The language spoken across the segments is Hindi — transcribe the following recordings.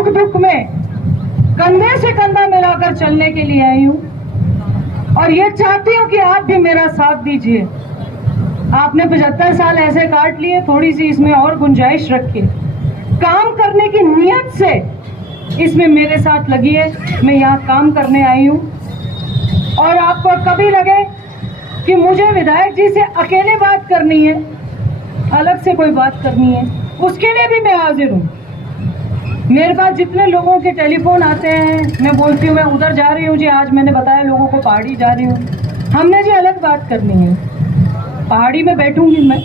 सुख दुख में कंधे से कंधा मिलाकर चलने के लिए आई हूँ और ये चाहती हूँ कि आप भी मेरा साथ दीजिए। आपने 75 साल ऐसे काट लिए, थोड़ी सी इसमें और गुंजाइश रखिए। काम करने की नियत से इसमें मेरे साथ लगी है। मैं यहाँ काम करने आई हूँ और आपको कभी लगे कि मुझे विधायक जी से अकेले बात करनी है, अलग से कोई बात करनी है, उसके लिए भी मैं हाजिर हूँ। मेरे पास जितने लोगों के टेलीफोन आते हैं, मैं बोलती हूँ मैं उधर जा रही हूँ जी, आज मैंने बताया लोगों को पहाड़ी जा रही हूँ। हमने जी अलग बात करनी है, पहाड़ी में बैठूंगी मैं,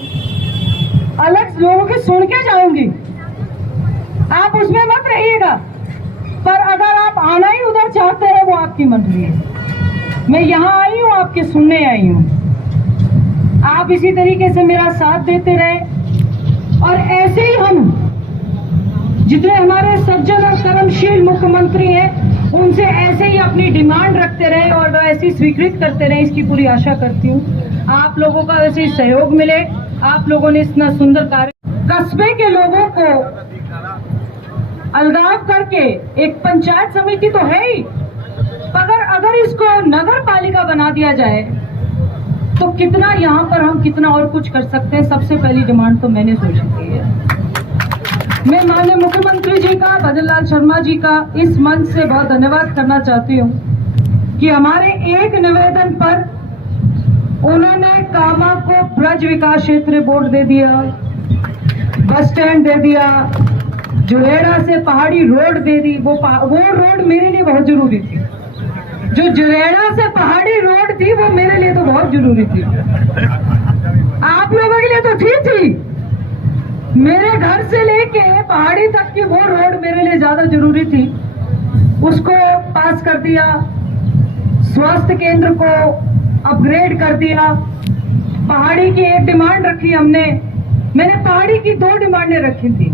अलग लोगों के सुन के जाऊंगी, आप उसमें मत रहिएगा। पर अगर आप आना ही उधर चाहते हैं वो आपकी मर्जी है। मैं यहाँ आई हूँ, आपके सुनने आई हूँ। आप इसी तरीके से मेरा साथ देते रहे और ऐसे ही हम जितने हमारे सज्जन और कर्मशील मुख्यमंत्री हैं उनसे ऐसे ही अपनी डिमांड रखते रहे और ऐसी स्वीकृत करते रहे, इसकी पूरी आशा करती हूँ। आप लोगों का वैसे ही सहयोग मिले। आप लोगों ने इतना सुंदर कार्य, कस्बे के लोगों को अलगाव करके एक पंचायत समिति तो है ही, मगर अगर इसको नगर पालिका बना दिया जाए तो कितना यहाँ पर हम कितना और कुछ कर सकते हैं। सबसे पहली डिमांड तो मैंने सोची थी है। मैं माननीय मुख्यमंत्री जी का, भजन लाल शर्मा जी का इस मंच से बहुत धन्यवाद करना चाहती हूँ कि हमारे एक निवेदन पर उन्होंने कामा को ब्रज विकास क्षेत्र बोर्ड दे दिया, बस स्टैंड दे दिया, जुरेड़ा से पहाड़ी रोड दे दी। वो रोड मेरे लिए बहुत जरूरी थी। जो जुरेड़ा से पहाड़ी रोड थी वो मेरे लिए तो बहुत जरूरी थी, आप लोगों के लिए तो थी। मेरे घर से लेके पहाड़ी तक की वो रोड मेरे लिए ज्यादा जरूरी थी, उसको पास कर दिया। स्वास्थ्य केंद्र को अपग्रेड कर दिया। पहाड़ी की एक डिमांड रखी हमने, मैंने पहाड़ी की 2 डिमांडें रखी थी,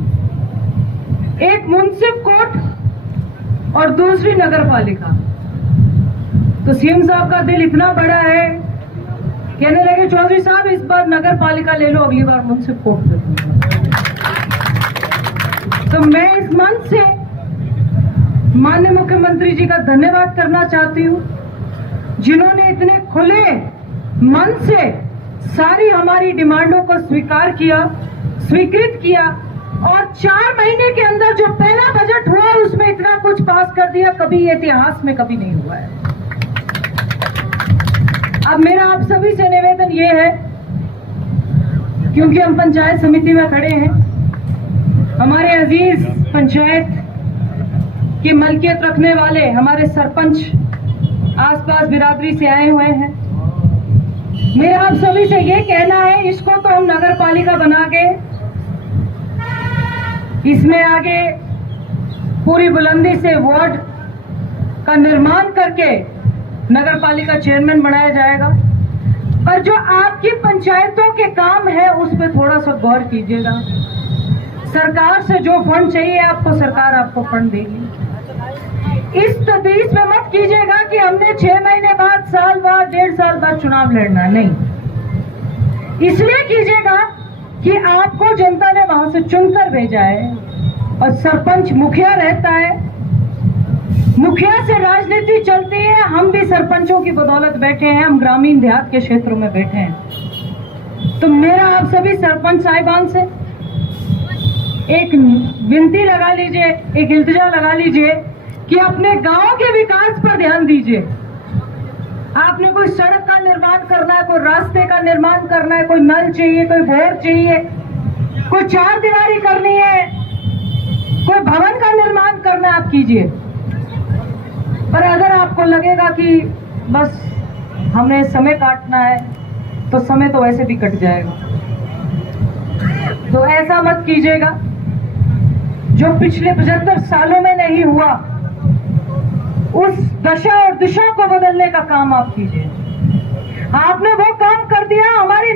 एक मुंसिफ कोर्ट और दूसरी नगर पालिका। तो सीएम साहब का दिल इतना बड़ा है, कहने लगे चौधरी साहब इस बार नगर पालिका ले लो, अगली बार मुंसिफ कोर्ट ले लो। तो मैं इस मंच से माननीय मुख्यमंत्री जी का धन्यवाद करना चाहती हूँ, जिन्होंने इतने खुले मन से सारी हमारी डिमांडों को स्वीकार किया, स्वीकृत किया और 4 महीने के अंदर जो पहला बजट हुआ उसमें इतना कुछ पास कर दिया, कभी इतिहास में कभी नहीं हुआ है। अब मेरा आप सभी से निवेदन ये है, क्योंकि हम पंचायत समिति में खड़े हैं, हमारे अजीज पंचायत की मलकियत रखने वाले हमारे सरपंच आसपास बिरादरी से आए हुए हैं। मेरा आप सभी से ये कहना है, इसको तो हम नगर पालिका बना के इसमें आगे पूरी बुलंदी से वार्ड का निर्माण करके नगर पालिका चेयरमैन बनाया जाएगा। पर जो आपकी पंचायतों के काम है उस पर थोड़ा सा गौर कीजिएगा। सरकार से जो फंड चाहिए आपको, सरकार आपको फंड देगी। इस तदरीस में मत कीजिएगा कि हमने 6 महीने बाद, साल बाद, 1.5 साल बाद चुनाव लड़ना, नहीं। इसलिए कीजिएगा कि आपको जनता ने वहां से चुनकर भेजा है और सरपंच मुखिया रहता है, मुखिया से राजनीति चलती है। हम भी सरपंचों की बदौलत बैठे हैं, हम ग्रामीण देहात के क्षेत्रों में बैठे हैं। तो मेरा आप सभी सरपंच साहिबान से एक विनती लगा लीजिए, एक इल्तिजा लगा लीजिए कि अपने गांव के विकास पर ध्यान दीजिए। आपने कोई सड़क का निर्माण करना है, कोई रास्ते का निर्माण करना है, कोई नल चाहिए, कोई बोर चाहिए, कोई 4 दीवारी करनी है, कोई भवन का निर्माण करना है, आप कीजिए। पर अगर आपको लगेगा कि बस हमें समय काटना है तो समय तो वैसे भी कट जाएगा, तो ऐसा मत कीजिएगा। जो पिछले 75 सालों में नहीं हुआ उस दशा और दिशा को बदलने का काम आप कीजिए। आपने वो काम कर दिया, हमारी